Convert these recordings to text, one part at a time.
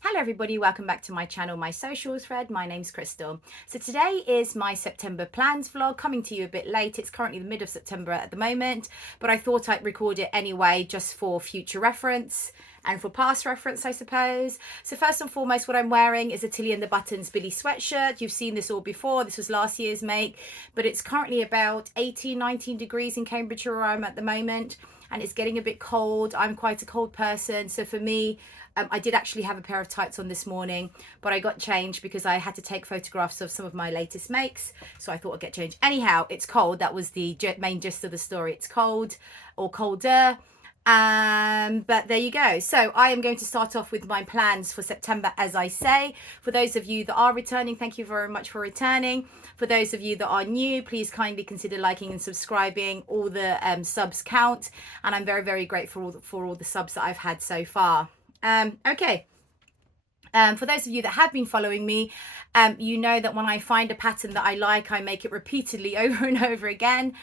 Hello everybody, welcome back to my channel, my socials thread. My name's Crystal. So today is my September plans vlog, coming to you a bit late. It's currently the mid of September at the moment, but I thought I'd record it anyway just for future reference and for past reference, I suppose. So first and foremost, what I'm wearing is a Tilly and the Buttons Billy sweatshirt. You've seen this all before. This was last year's make, but it's currently about 18, 19 degrees in Cambridgeshire where I'm at the moment, and it's getting a bit cold. I'm quite a cold person, so for me, I did actually have a pair of tights on this morning, but I got changed because I had to take photographs of some of my latest makes. So I thought I'd get changed. Anyhow, it's cold. That was the main gist of the story. It's cold or colder. But there you go. So I am going to start off with my plans for September, as I say. For those of you that are returning, thank you very much for returning. For those of you that are new, please kindly consider liking and subscribing. All the subs count, and I'm very, very grateful for all the subs that I've had so far. Okay. For those of you that have been following me, you know that when I find a pattern that I like, I make it repeatedly over and over again.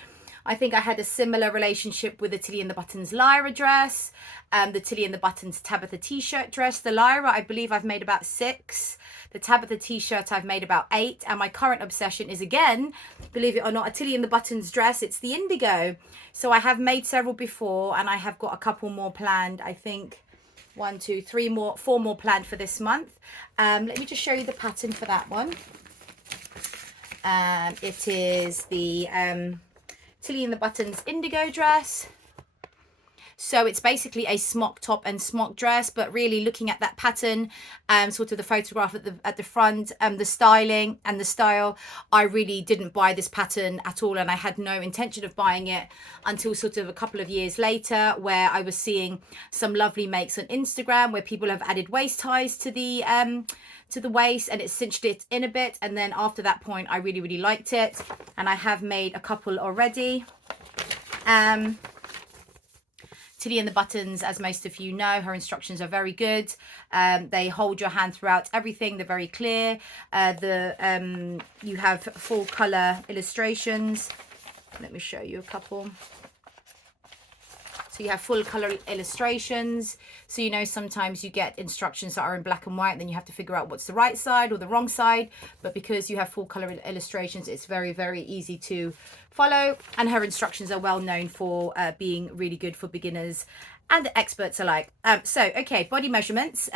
I think I had a similar relationship with the Tilly and the Buttons Lyra dress, the Tilly and the Buttons Tabitha t-shirt dress. The Lyra, I believe I've made about 6. The Tabitha t-shirt I've made about 8. And my current obsession is, again, believe it or not, a Tilly and the Buttons dress. It's the Indigo. So I have made several before, and I have got a couple more planned. I think 1, 2, 3 more, 4 more planned for this month. Let me just show you the pattern for that one. It is the Tilly and the Buttons Indigo dress. So it's basically a smock top and smock dress, but really looking at that pattern, sort of the photograph at the front, the styling and the style, I really didn't buy this pattern at all, and I had no intention of buying it until sort of a couple of years later, where I was seeing some lovely makes on Instagram where people have added waist ties to the waist, and it cinched it in a bit. And then after that point, I really, really liked it, and I have made a couple already. Tilly and the Buttons, as most of you know, her instructions are very good. They hold your hand throughout everything. They're very clear. You have full color illustrations. Let me show you a couple. So you have full color illustrations. So, you know, sometimes you get instructions that are in black and white, and then you have to figure out what's the right side or the wrong side. But because you have full color illustrations, it's very, very easy to follow. And her instructions are well known for being really good for beginners and experts alike. Okay, body measurements.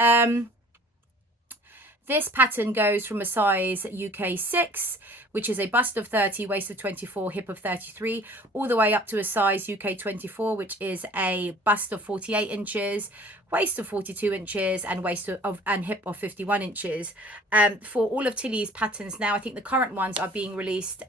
This pattern goes from a size UK 6, which is a bust of 30, waist of 24, hip of 33, all the way up to a size UK 24, which is a bust of 48 inches, waist of 42 inches, and waist and hip of 51 inches. For all of Tilly's patterns now, I think the current ones are being released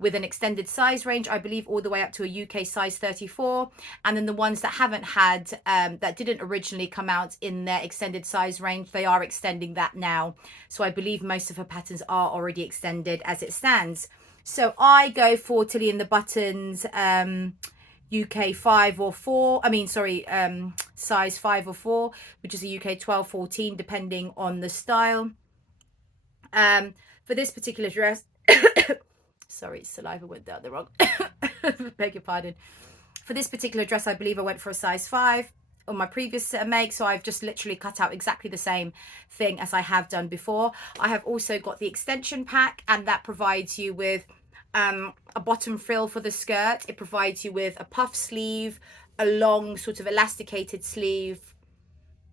with an extended size range, I believe all the way up to a UK size 34. And then the ones that haven't had, that didn't originally come out in their extended size range, they are extending that now. So I believe most of her patterns are already extended as it stands. So I go for Tilly and the Buttons UK 5 or 4, size 5 or 4, which is a UK 12, 14, depending on the style. For this particular dress, sorry, saliva went down the wrong. Beg your pardon. For this particular dress, I believe I went for a size 5 on my previous make. So I've just literally cut out exactly the same thing as I have done before. I have also got the extension pack, and that provides you with a bottom frill for the skirt. It provides you with a puff sleeve, a long sort of elasticated sleeve,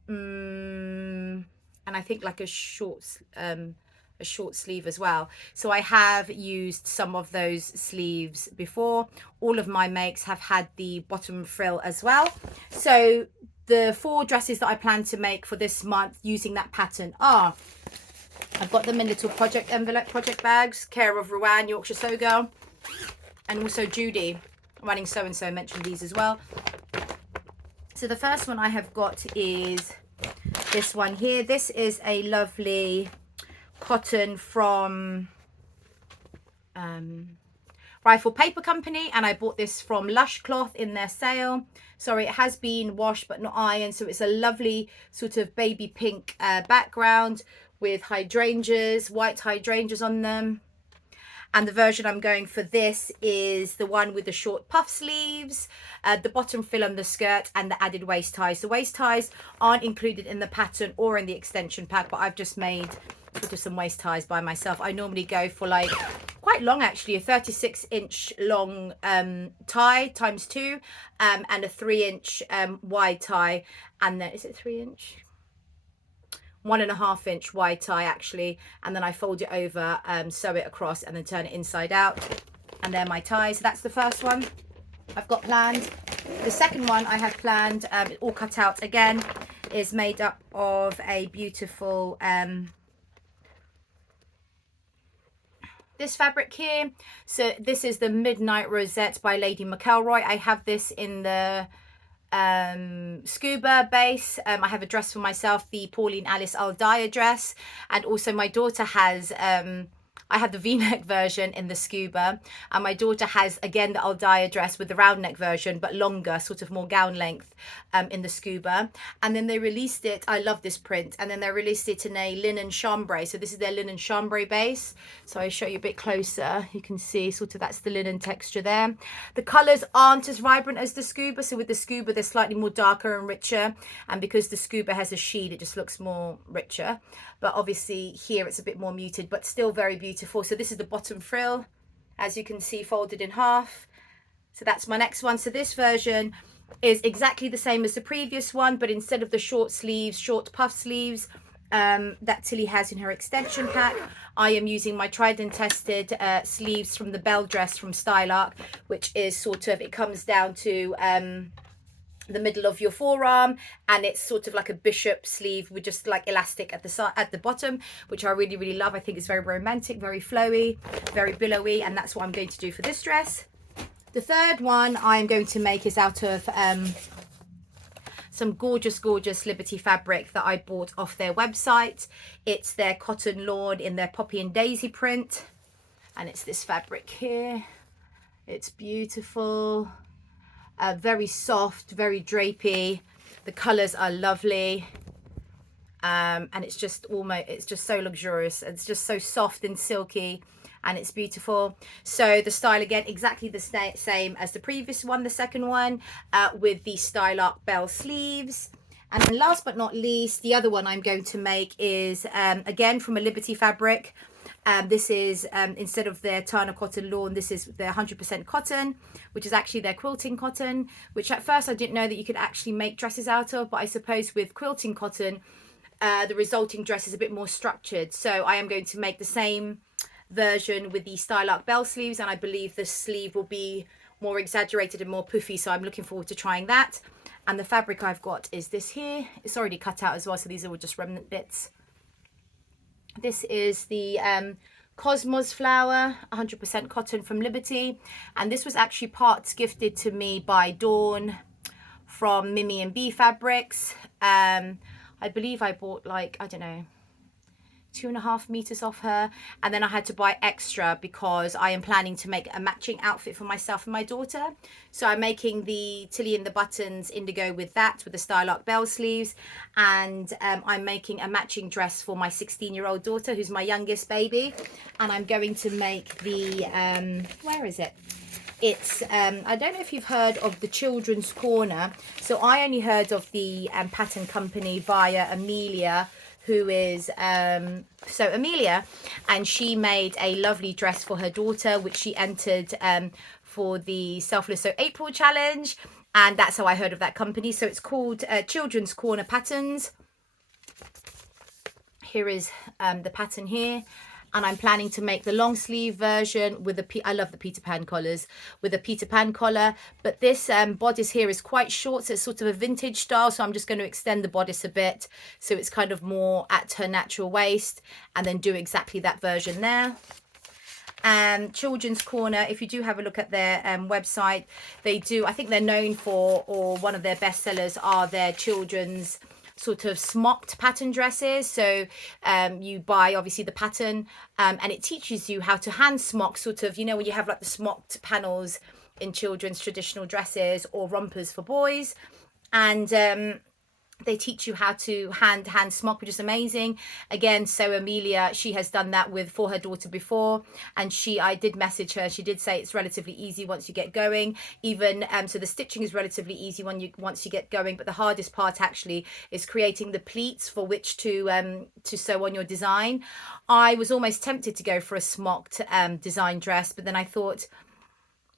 and I think like a short sleeve as well. So I have used some of those sleeves before. All of my makes have had the bottom frill as well. So the 4 dresses that I plan to make for this month using that pattern are, I've got them in little project envelope, project bags, care of Rowan, Yorkshire Sew Girl, and also Judi, Running So and So, mentioned these as well. So the first one I have got is this one here. This is a lovely cotton from Rifle Paper Company, and I bought this from Lush Cloth in their sale. Sorry, it has been washed but not ironed, so it's a lovely sort of baby pink background with hydrangeas, white hydrangeas on them. And the version I'm going for this is the one with the short puff sleeves, the bottom frill on the skirt, and the added waist ties. The waist ties aren't included in the pattern or in the extension pack, but I've just made sort of some waist ties by myself. I normally go for like quite long, actually, a 36-inch long tie times 2, and a 3-inch wide tie. And then, is it 3-inch? 1.5-inch wide tie, actually, and then I fold it over, sew it across, and then turn it inside out. And they're my ties. So that's the first one I've got planned. The second one I have planned, all cut out again, is made up of a beautiful this fabric here. So this is the Midnight Rosette by Lady McElroy. I have this in the scuba base. I have a dress for myself, the Pauline Alice Aldaya dress, and also my daughter has I have the v-neck version in the scuba, and my daughter has again the Aldaya dress with the round neck version but longer, sort of more gown length, in the scuba. And then they released it, I love this print, and then they released it in a linen chambray. So this is their linen chambray base. So I show you a bit closer, you can see sort of that's the linen texture there. The colors aren't as vibrant as the scuba, so with the scuba they're slightly more darker and richer, and because the scuba has a sheen it just looks more richer. But obviously here it's a bit more muted, but still very beautiful. So this is the bottom frill, as you can see, folded in half. So that's my next one. So this version is exactly the same as the previous one, but instead of the short sleeves, short puff sleeves that Tilly has in her extension pack, I am using my tried and tested sleeves from the Bell dress from Stylark, which is sort of, it comes down to the middle of your forearm, and it's sort of like a bishop sleeve with just like elastic at the side, at the bottom, which I really love. I think it's very romantic, very flowy, very billowy, and that's what I'm going to do for this dress. The third one I'm going to make is out of some gorgeous Liberty fabric that I bought off their website. It's their cotton lawn in their poppy and daisy print, and it's this fabric here. It's beautiful. Very soft, very drapey. The colors are lovely, and it's just so luxurious. It's just so soft and silky, and it's beautiful. So the style, again, exactly the same as the previous one, the second one, with the Stylark Bell sleeves. And then last but not least, the other one I'm going to make is again from a Liberty fabric. This is, instead of their Tana cotton lawn, this is their 100% cotton, which is actually their quilting cotton, which at first I didn't know that you could actually make dresses out of, but I suppose with quilting cotton, the resulting dress is a bit more structured. So I am going to make the same version with the Stylark Bell sleeves, and I believe the sleeve will be more exaggerated and more puffy, so I'm looking forward to trying that. And the fabric I've got is this here. It's already cut out as well, so these are all just remnant bits. This is the Cosmos flower, 100% cotton from Liberty, and this was actually parts gifted to me by Dawn from Mimi and B Fabrics. I believe I bought, like, I don't know, 2.5 meters off her, and then I had to buy extra because I am planning to make a matching outfit for myself and my daughter. So I'm making the Tilly and the Buttons Indigo with that, with the Stylark Bell sleeves, and I'm making a matching dress for my 16-year-old daughter, who's my youngest baby. And I'm going to make the where is it? It's I don't know if you've heard of the Children's Corner. So I only heard of the pattern company via Amelia, who is so Amelia, and she made a lovely dress for her daughter, which she entered for the Selfless So April challenge, and that's how I heard of that company. So it's called Children's Corner Patterns. Here is the pattern here, and I'm planning to make the long sleeve version with I love the Peter Pan collars, with a Peter Pan collar, but this bodice here is quite short, so it's sort of a vintage style, so I'm just going to extend the bodice a bit so it's kind of more at her natural waist, and then do exactly that version there. Children's Corner, if you do have a look at their website, they do, I think they're known for, or one of their best sellers are their children's sort of smocked pattern dresses. So you buy obviously the pattern, and it teaches you how to hand smock, sort of, you know, when you have like the smocked panels in children's traditional dresses or rompers for boys. And They teach you how to hand smock, which is amazing. Again, so Amelia, she has done that for her daughter before, and I did message her. She did say it's relatively easy once you get going. Even so, the stitching is relatively easy once you get going, but the hardest part actually is creating the pleats for which to sew on your design. I was almost tempted to go for a smocked design dress, but then I thought,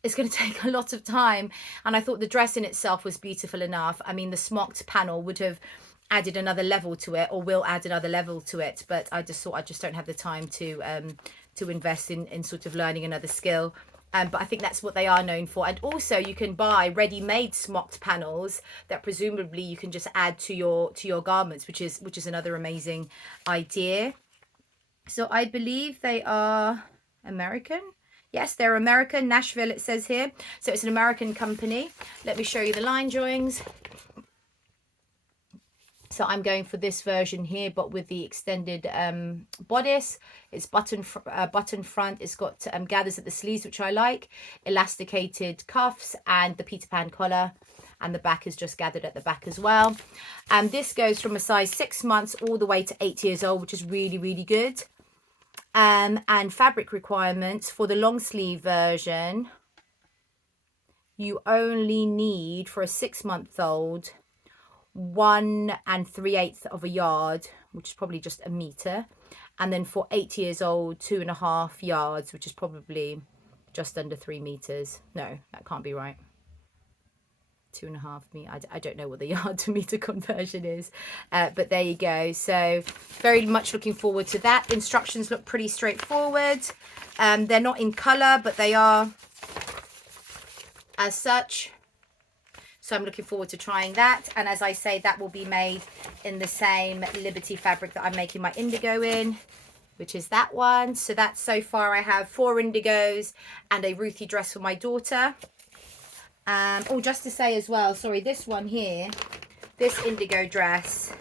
it's going to take a lot of time, and I thought the dress in itself was beautiful enough. I mean, the smocked panel would have added another level to it, or will add another level to it, but I just thought I just don't have the time to invest in sort of learning another skill. But I think that's what they are known for. And also you can buy ready-made smocked panels that presumably you can just add to your garments, which is another amazing idea. So I believe they are American. Yes, they're American, Nashville it says here. So it's an American company. Let me show you the line drawings. So I'm going for this version here, but with the extended bodice. It's button front. It's got gathers at the sleeves, which I like. Elasticated cuffs and the Peter Pan collar. And the back is just gathered at the back as well. And this goes from a size 6 months all the way to 8 years old, which is really, really good. And fabric requirements for the long sleeve version, you only need for a 6-month-old 1 3/8 of a yard, which is probably just a meter, and then for 8 years old 2.5 yards, which is probably just under 3 meters. No, that can't be right. 2.5 meters. I don't know what the yard to meter conversion is, but there you go. So very much looking forward to that. Instructions look pretty straightforward. They're not in color, but they are as such. So I'm looking forward to trying that. And as I say, that will be made in the same Liberty fabric that I'm making my indigo in, which is that one. So that's, so far I have 4 indigos and a Ruthie dress for my daughter. Oh, just to say as well, sorry, this one here, this indigo dress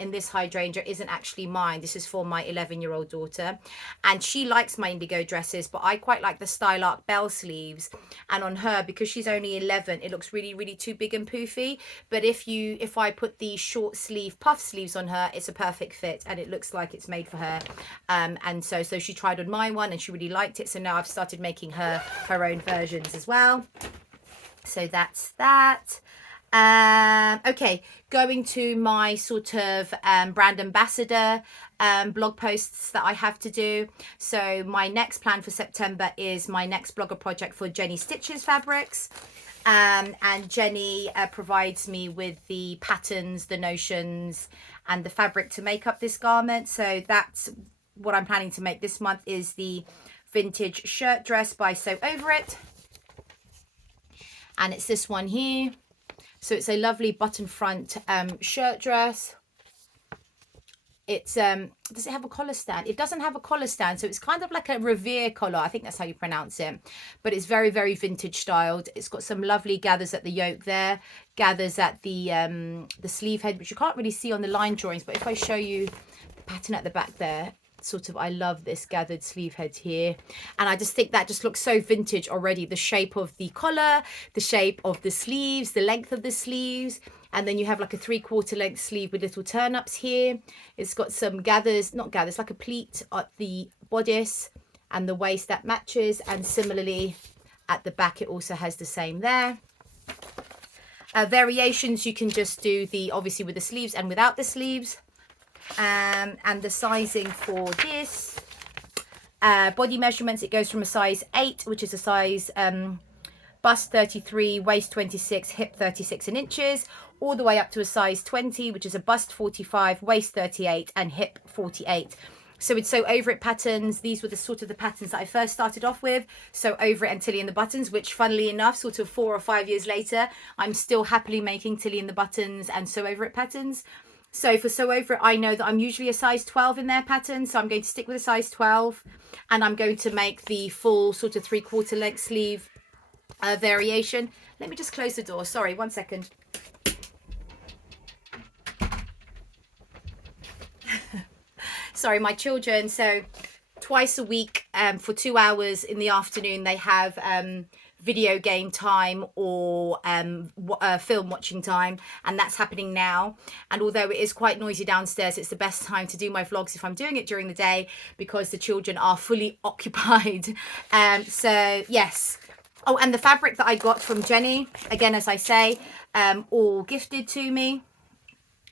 in this hydrangea isn't actually mine. This is for my 11-year-old daughter, and she likes my indigo dresses, but I quite like the style arc bell sleeves, and on her, because she's only 11, it looks really, really too big and poofy. But if I put the short sleeve puff sleeves on her, it's a perfect fit, and it looks like it's made for her. And so she tried on my one and she really liked it, so now I've started making her own versions as well. So that's that. Okay, going to my sort of brand ambassador blog posts that I have to do. So my next plan for September is my next blogger project for Jenny Stitches Fabrics. And Jenny provides me with the patterns, the notions, and the fabric to make up this garment. So that's what I'm planning to make this month, is the vintage shirt dress by Sew Over It. And it's this one here. So it's a lovely button front shirt dress. It's does it have a collar stand? It doesn't have a collar stand, so it's kind of like a Revere collar. I think that's how you pronounce it. But it's very, very vintage styled. It's got some lovely gathers at the yoke there, gathers at the sleeve head, which you can't really see on the line drawings. But if I show you the pattern at the back there, sort of, I love this gathered sleeve head here, and I just think that just looks so vintage already. The shape of the collar, the shape of the sleeves, the length of the sleeves, and then you have like a 3/4 length sleeve with little turn-ups here. It's got some gathers, not gathers, like a pleat at the bodice and the waist that matches, and similarly at the back it also has the same there. Variations, you can just do the, obviously with the sleeves and without the sleeves. And the sizing for this, body measurements, it goes from a size 8, which is a size bust 33, waist 26, hip 36 in inches, all the way up to a size 20, which is a bust 45, waist 38, and hip 48. So it's Sew Over It patterns. These were the sort of the patterns that I first started off with. Sew Over It and Tilly and the Buttons, which funnily enough, sort of 4 or 5 years later, I'm still happily making Tilly and the Buttons and Sew Over It patterns. So for Sew Over It, I know that I'm usually a size 12 in their pattern, so I'm going to stick with a size 12, and I'm going to make the full sort of 3/4 length sleeve variation. Let me just close the door. Sorry, 1 second. Sorry, my children. So twice a week for 2 hours in the afternoon, they have video game time or film watching time, and that's happening now. And although it is quite noisy downstairs, it's the best time to do my vlogs if I'm doing it during the day, because the children are fully occupied. So yes. Oh, and the fabric that I got from Jenny, again, as I say, all gifted to me.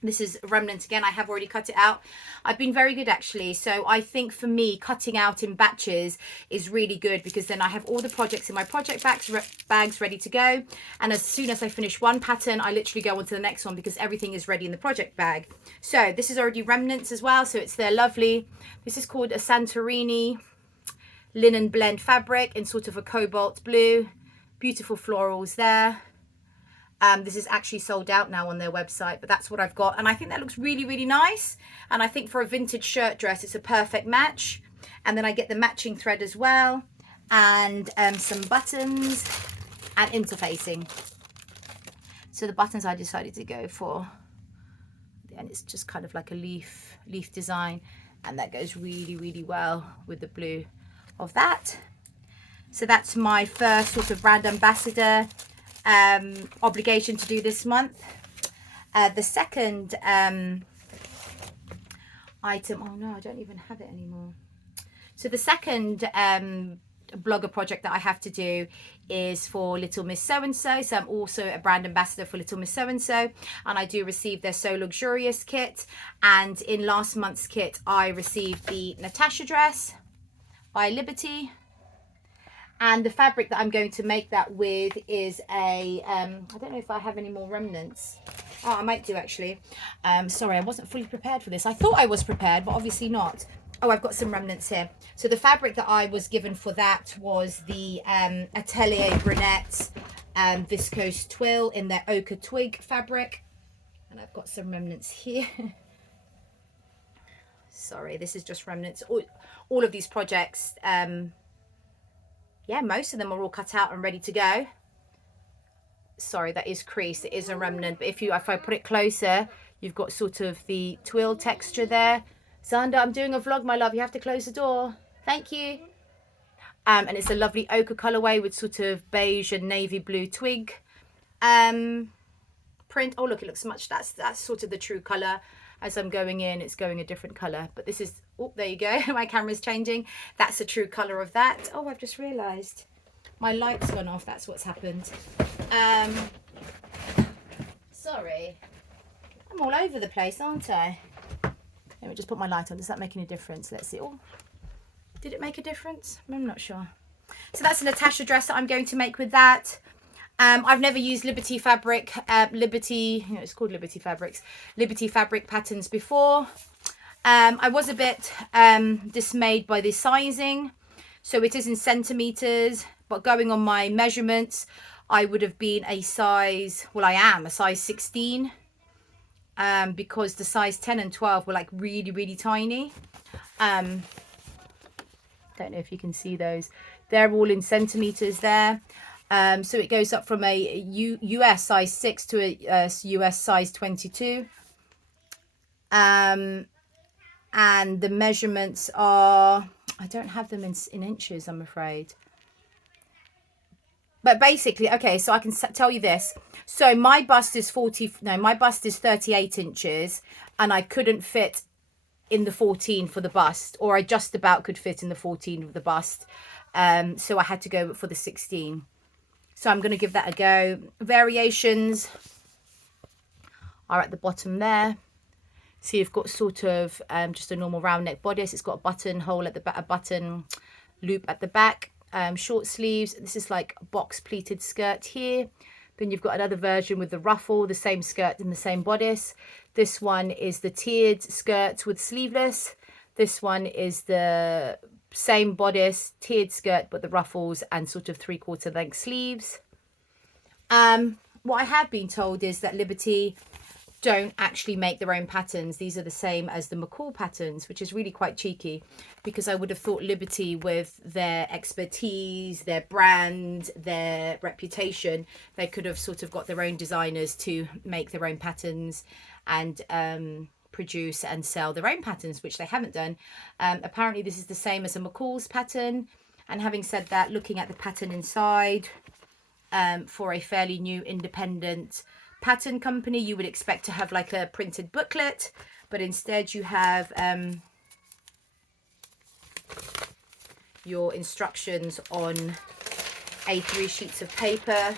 This is Remnants again. I have already cut it out. I've been very good, actually. So I think for me, cutting out in batches is really good, because then I have all the projects in my project bags ready to go. And as soon as I finish one pattern, I literally go on to the next one, because everything is ready in the project bag. So this is already Remnants as well. So it's their lovely, this is called a Santorini linen blend fabric in sort of a cobalt blue. Beautiful florals there. This is actually sold out now on their website, but that's what I've got. And I think that looks really, really nice. And I think for a vintage shirt dress, it's a perfect match. And then I get the matching thread as well. And some buttons and interfacing. So the buttons I decided to go for. And it's just kind of like a leaf design. And that goes really, really well with the blue of that. So that's my first sort of brand ambassador obligation to do this month. The second item, oh no, I don't even have it anymore. So the second blogger project that I have to do is for Little Miss So-and-so. So I'm also a brand ambassador for Little Miss So-and-so, and I do receive their So Luxurious kit. And in last month's kit, I received the Natasha dress by Liberty. And the fabric that I'm going to make that with is a, I don't know if I have any more remnants. Oh, I might do actually. Sorry, I wasn't fully prepared for this. I thought I was prepared, but obviously not. Oh, I've got some remnants here. So the fabric that I was given for that was the Atelier Brunettes viscose twill in their ochre twig fabric. And I've got some remnants here. Sorry, this is just remnants. All of these projects, yeah, most of them are all cut out and ready to go. Sorry, that is crease. It is a remnant. But if I put it closer, you've got sort of the twill texture there. Xander, I'm doing a vlog, my love. You have to close the door. Thank you. And it's a lovely ochre colorway with sort of beige and navy blue twig print. Oh, look, it looks much. That's sort of the true color. As I'm going in, it's going a different color. But this is, oh, there you go. My camera's changing. That's the true color of that. Oh, I've just realized my light's gone off. That's what's happened. Sorry. I'm all over the place, aren't I? Let me just put my light on. Does that make any difference? Let's see. Oh, did it make a difference? I'm not sure. So that's a Natasha dress that I'm going to make with that. I've never used Liberty fabric, it's called Liberty Fabrics, Liberty fabric patterns before. I was a bit dismayed by the sizing. So it is in centimeters, but going on my measurements, I would have been a size, well, I am a size 16, because the size 10 and 12 were like really, really tiny. Don't know if you can see those. They're all in centimeters there. So it goes up from a US size 6 to a US size 22. And the measurements are, I don't have them in inches, I'm afraid. But basically, okay, so I can tell you this. So my bust is my bust is 38 inches, and I couldn't fit in the 14 for the bust, or I just about could fit in the 14 of the bust. So I had to go for the 16. So I'm going to give that a go. Variations are at the bottom there. So you've got sort of just a normal round neck bodice. It's got a button hole at the back, a button loop at the back. Short sleeves. This is like a box pleated skirt here. Then you've got another version with the ruffle, the same skirt and the same bodice. This one is the tiered skirt with sleeveless. This one is the same bodice, tiered skirt, but the ruffles and sort of 3/4 length sleeves. What I have been told is that Liberty don't actually make their own patterns. These are the same as the McCall patterns, which is really quite cheeky, because I would have thought Liberty, with their expertise, their brand, their reputation, they could have sort of got their own designers to make their own patterns and produce and sell their own patterns, which they haven't done. Apparently this is the same as a McCall's pattern. And having said that, looking at the pattern inside, for a fairly new independent pattern company, you would expect to have like a printed booklet, but instead you have your instructions on A3 sheets of paper,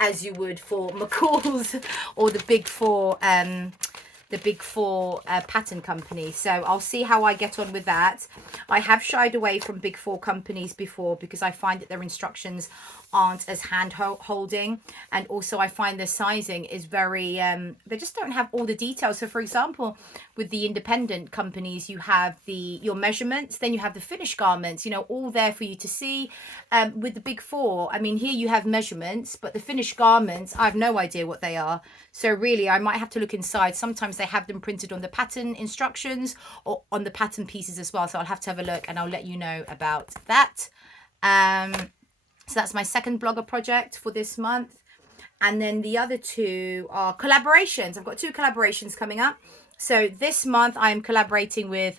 as you would for McCall's or the big four pattern companies. So I'll see how I get on with that. I have shied away from big four companies before because I find that their instructions aren't as hand holding, and also I find the sizing is very they just don't have all the details. So for example, with the independent companies, you have your measurements, then you have the finished garments, you know, all there for you to see. With the big four, I mean, here you have measurements, but the finished garments, I have no idea what they are. So really I might have to look inside. Sometimes they have them printed on the pattern instructions or on the pattern pieces as well, so I'll have to have a look and I'll let you know about that. So that's my second blogger project for this month. And then the other two are collaborations. I've got 2 collaborations coming up. So this month I'm collaborating with,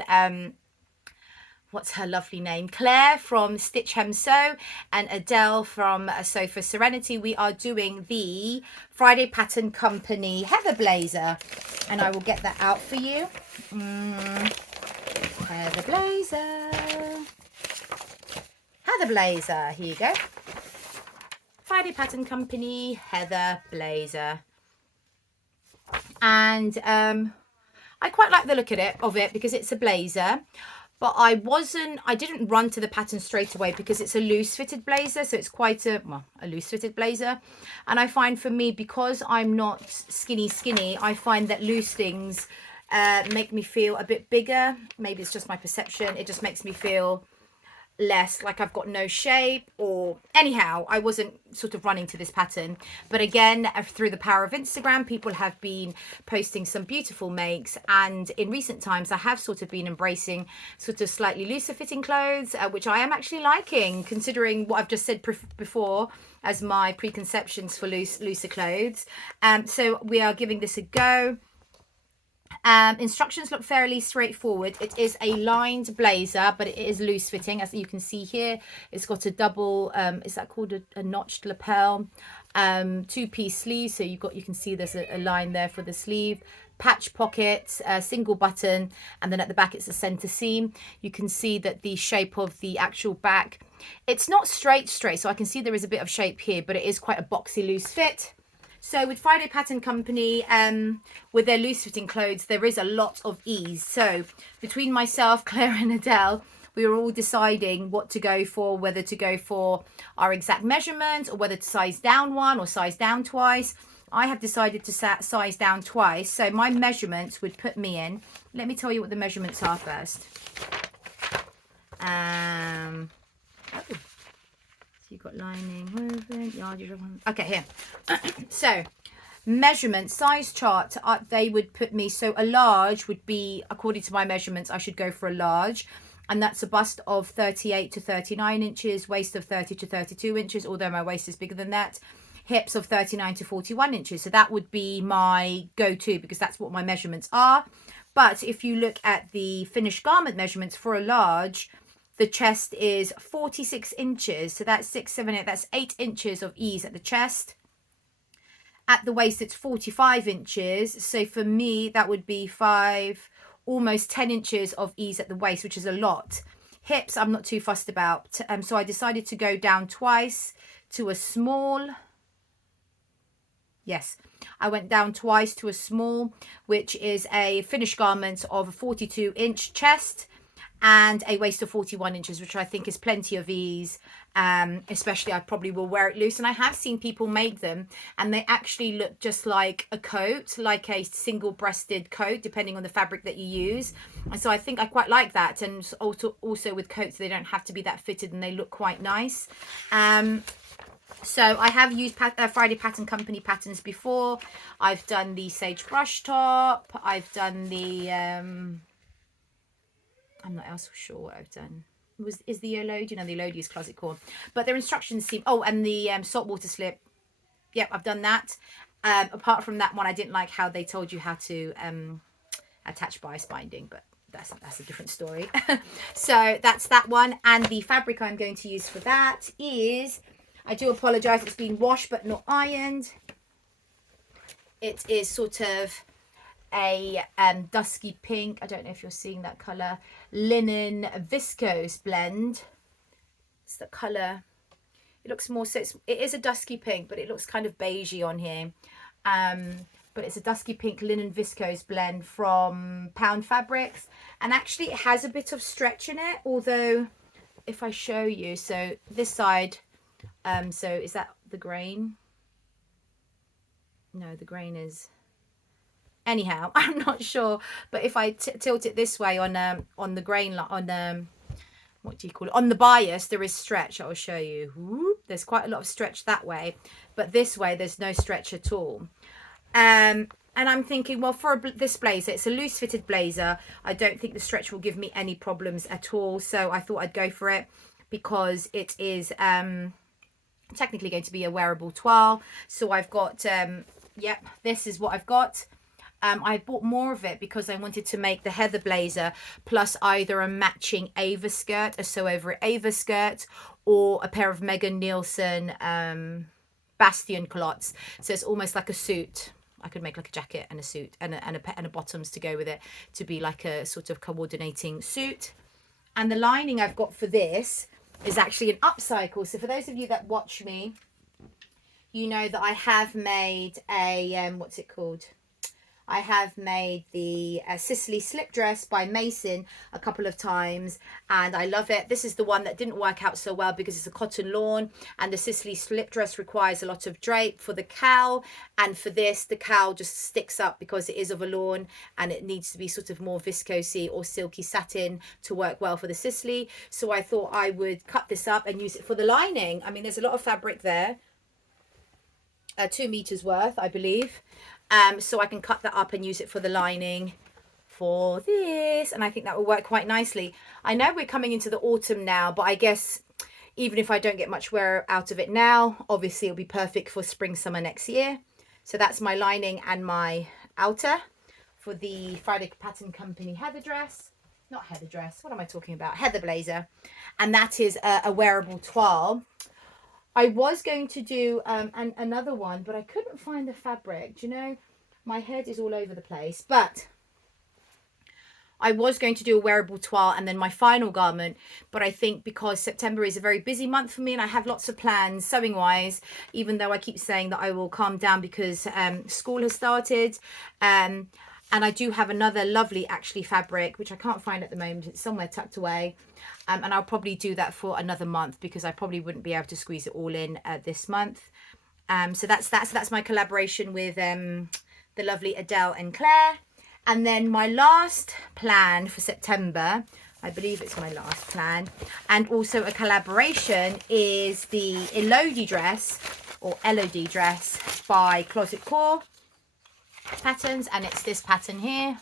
what's her lovely name? Clare from Stitch Hem Sew and Adele from Sew for Serenity. We are doing the Friday Pattern Company Heather Blazer. And I will get that out for you. Heather Blazer. Heather Blazer. Here you go. Friday Pattern Company Heather Blazer. And I quite like the look of it because it's a blazer, but I didn't run to the pattern straight away because it's a loose fitted blazer. So it's quite a loose fitted blazer. And I find for me, because I'm not skinny, I find that loose things make me feel a bit bigger. Maybe it's just my perception. It just makes me feel less like I've got no shape, or anyhow, I wasn't sort of running to this pattern. But again, through the power of Instagram, people have been posting some beautiful makes, and in recent times I have sort of been embracing sort of slightly looser fitting clothes, which I am actually liking, considering what I've just said before as my preconceptions for looser clothes. So we are giving this a go. Instructions look fairly straightforward. It is a lined blazer, but it is loose fitting, as you can see here. It's got a double is that called a notched lapel, 2-piece sleeve, so you can see there's a line there for the sleeve, patch pockets, single button, and then at the back it's a center seam. You can see that the shape of the actual back, it's not straight, so I can see there is a bit of shape here, but it is quite a boxy loose fit. So with Friday Pattern Company, with their loose fitting clothes, there is a lot of ease. So between myself, Claire and Adele, we were all deciding what to go for, whether to go for our exact measurements or whether to size down one or size down twice. I have decided to size down twice. So my measurements would put me in. Let me tell you what the measurements are first. You've got lining, movement, yardage. Okay, here. So, measurement, size chart, they would put me, so a large would be, according to my measurements, I should go for a large. And that's a bust of 38 to 39 inches, waist of 30 to 32 inches, although my waist is bigger than that. Hips of 39 to 41 inches. So that would be my go-to because that's what my measurements are. But if you look at the finished garment measurements for a large, the chest is 46 inches. So that's 6, 7, 8. That's 8 inches of ease at the chest. At the waist, it's 45 inches. So for me, that would be almost 10 inches of ease at the waist, which is a lot. Hips, I'm not too fussed about. So I decided to go down twice to a small. Yes, I went down twice to a small, which is a finished garment of a 42-inch chest and a waist of 41 inches, which I think is plenty of ease. Especially I probably will wear it loose, and I have seen people make them and they actually look just like a coat, like a single-breasted coat, depending on the fabric that you use. And so I think I quite like that. And also with coats, they don't have to be that fitted and they look quite nice. So I have used Friday Pattern Company patterns before. I've done the Sage Brush Top. I've done the I'm not else sure what I've done. Is the LOD? You know, the LOD is Closet Corn. But their instructions seem... Oh, and the Saltwater Slip. Yep, I've done that. Apart from that one, I didn't like how they told you how to attach bias binding. But that's a different story. So that's that one. And the fabric I'm going to use for that is, I do apologize, it's been washed but not ironed. It is sort of a dusky pink. I don't know if you're seeing that color. Linen viscose blend. It's the color. It looks more, so it is a dusky pink, but it looks kind of beigey on here. But it's a dusky pink linen viscose blend from Pound Fabrics. And actually it has a bit of stretch in it, although if I show you, so this side, so is that the grain? No, the grain is, anyhow, I'm not sure. But if I tilt it this way on the grain, on what do you call it, on the bias, there is stretch. I will show you. Whoop, there's quite a lot of stretch that way, but this way there's no stretch at all. And I'm thinking, well, for this blazer, it's a loose fitted blazer, I don't think the stretch will give me any problems at all. So I thought I'd go for it, because it is technically going to be a wearable toile. So I've got yep, this is what I've got. I bought more of it because I wanted to make the heather blazer plus either a matching Ava skirt, a sew over Ava skirt, or a pair of Megan Nielsen Bastion culottes. So it's almost like a suit. I could make like a jacket and a suit and a bottoms to go with it, to be like a sort of coordinating suit. And the lining I've got for this is actually an upcycle. So for those of you that watch me, you know that I have made a what's it called? I have made the Sicily Slip dress by Mason a couple of times, and I love it. This is the one that didn't work out so well because it's a cotton lawn, and the Sicily Slip dress requires a lot of drape for the cowl, and for this, the cowl just sticks up because it is of a lawn, and it needs to be sort of more viscosy or silky satin to work well for the Sicily. So I thought I would cut this up and use it for the lining. I mean, there's a lot of fabric there. 2 meters worth, I believe. So I can cut that up and use it for the lining for this, and I think that will work quite nicely. I know we're coming into the autumn now, but I guess even if I don't get much wear out of it now, obviously it'll be perfect for spring summer next year. So that's my lining and my outer for the Friday Pattern Company heather dress. Not heather dress, what am I talking about? Heather blazer. And that is a wearable toile. I was going to do another one, but I couldn't find the fabric. Do you know, my head is all over the place. But I was going to do a wearable toile and then my final garment. But I think because September is a very busy month for me and I have lots of plans sewing wise, even though I keep saying that I will calm down because school has started. And I do have another lovely actually fabric, which I can't find at the moment. It's somewhere tucked away. And I'll probably do that for another month because I probably wouldn't be able to squeeze it all in this month. So that's my collaboration with the lovely Adele and Clare. And then my last plan for September, I believe it's my last plan, and also a collaboration, is the LOD Dress, or LOD Dress by Closet Core Patterns, and it's this pattern here.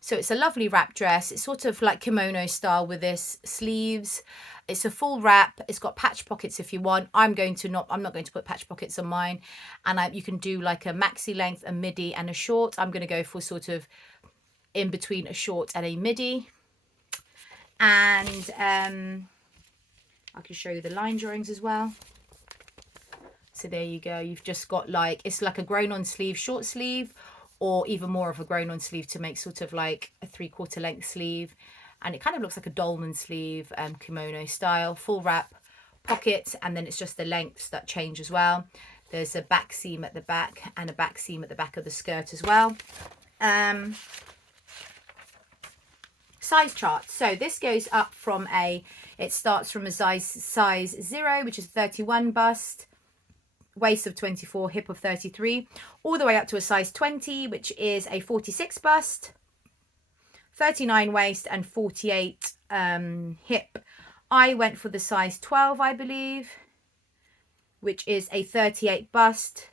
So it's a lovely wrap dress. It's sort of like kimono style with this sleeves. It's a full wrap. It's got patch pockets if you want. I'm not going to put patch pockets on mine. And you can do like a maxi length, a midi, and a short. I'm going to go for sort of in between a short and a midi. And I can show you the line drawings as well. So there you go. You've just got like, it's like a grown on sleeve, short sleeve, or even more of a grown on sleeve to make sort of like a 3/4 length sleeve. And it kind of looks like a dolman sleeve, kimono style, full wrap, pocket, and then it's just the lengths that change as well. There's a back seam at the back and a back seam at the back of the skirt as well. Size chart. So this goes up from it starts from a size 0, which is 31 bust, waist of 24, hip of 33, all the way up to a size 20, which is a 46 bust, 39 waist, and 48 hip. I went for the size 12, I believe, which is a 38 bust,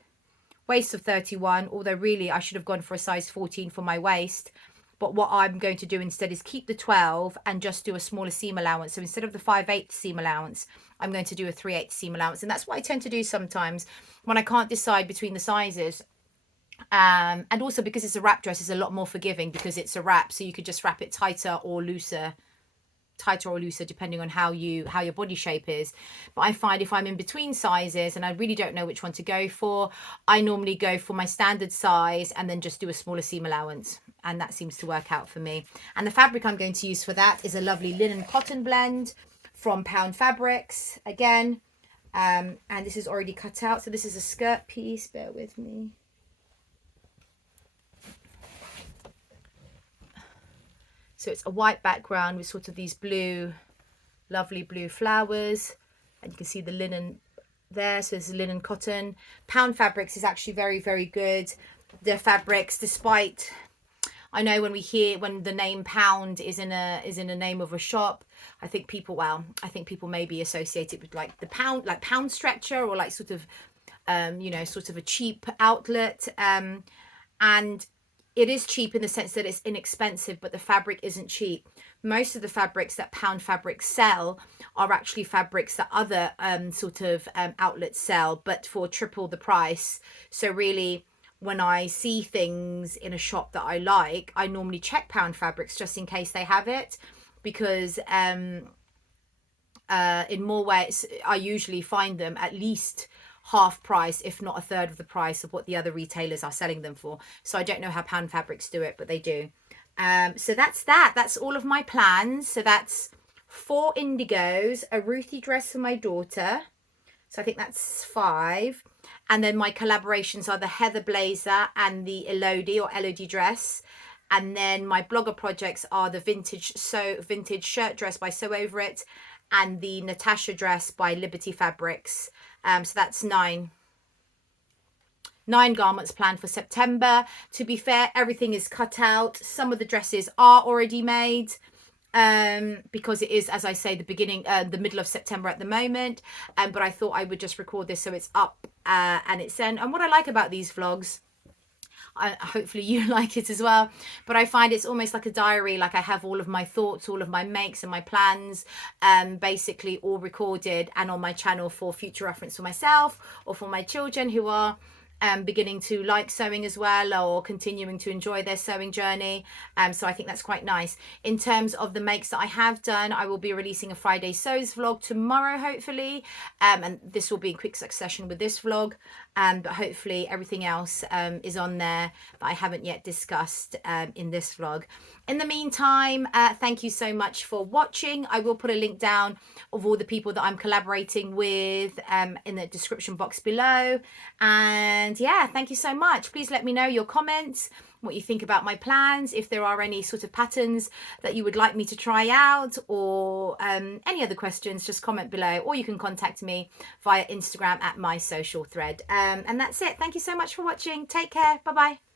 waist of 31, although really I should have gone for a size 14 for my waist. But what I'm going to do instead is keep the 12 and just do a smaller seam allowance. So instead of the 5/8 seam allowance, I'm going to do a 3/8 seam allowance. And that's what I tend to do sometimes when I can't decide between the sizes. And also because it's a wrap dress, it's a lot more forgiving because it's a wrap, so you could just wrap it tighter or looser depending on how your body shape is. But I find if I'm in between sizes and I really don't know which one to go for, I normally go for my standard size and then just do a smaller seam allowance, and that seems to work out for me. And the fabric I'm going to use for that is a lovely linen cotton blend from Pound Fabrics again. And this is already cut out, so this is a skirt piece, bear with me. So it's a white background with sort of these blue, lovely blue flowers. And you can see the linen there. So this is linen cotton. Pound Fabrics is actually very, very good. Their fabrics, despite, I know when the name Pound is in a name of a shop, I think people maybe associate it with like the Pound, like Pound Stretcher, or like sort of, sort of a cheap outlet. And it is cheap in the sense that it's inexpensive, but the fabric isn't cheap. Most of the fabrics that Pound Fabrics sell are actually fabrics that other outlets sell, but for triple the price. So really, when I see things in a shop that I like, I normally check Pound Fabrics just in case they have it, because in more ways, I usually find them at least half price, if not a third of the price of what the other retailers are selling them for. So I don't know how Pound Fabrics do it, but they do. So that's all of my plans. So that's 4 indigos, a Ruthie dress for my daughter, so I think that's 5, and then my collaborations are the Heather blazer and the LOD dress. And then my blogger projects are the vintage shirt dress by Sew Over It and the Natasha dress by Liberty Fabrics. So that's 9 garments planned for September. To be fair, everything is cut out. Some of the dresses are already made, because it is, as I say, the middle of September at the moment. But I thought I would just record this so it's up and it's in. And what I like about these vlogs, hopefully you like it as well, but I find it's almost like a diary. Like I have all of my thoughts, all of my makes and my plans, basically all recorded and on my channel for future reference for myself or for my children who are beginning to like sewing as well, or continuing to enjoy their sewing journey. So I think that's quite nice. In terms of the makes that I have done, I will be releasing a Friday Sews vlog tomorrow, hopefully, and this will be in quick succession with this vlog, but hopefully everything else is on there that I haven't yet discussed in this vlog. In the meantime, thank you so much for watching. I will put a link down of all the people that I'm collaborating with in the description box below. And yeah, thank you so much. Please let me know your comments, what you think about my plans, if there are any sort of patterns that you would like me to try out, or any other questions, just comment below, or you can contact me via Instagram at my social thread. And that's it. Thank you so much for watching. Take care. Bye-bye.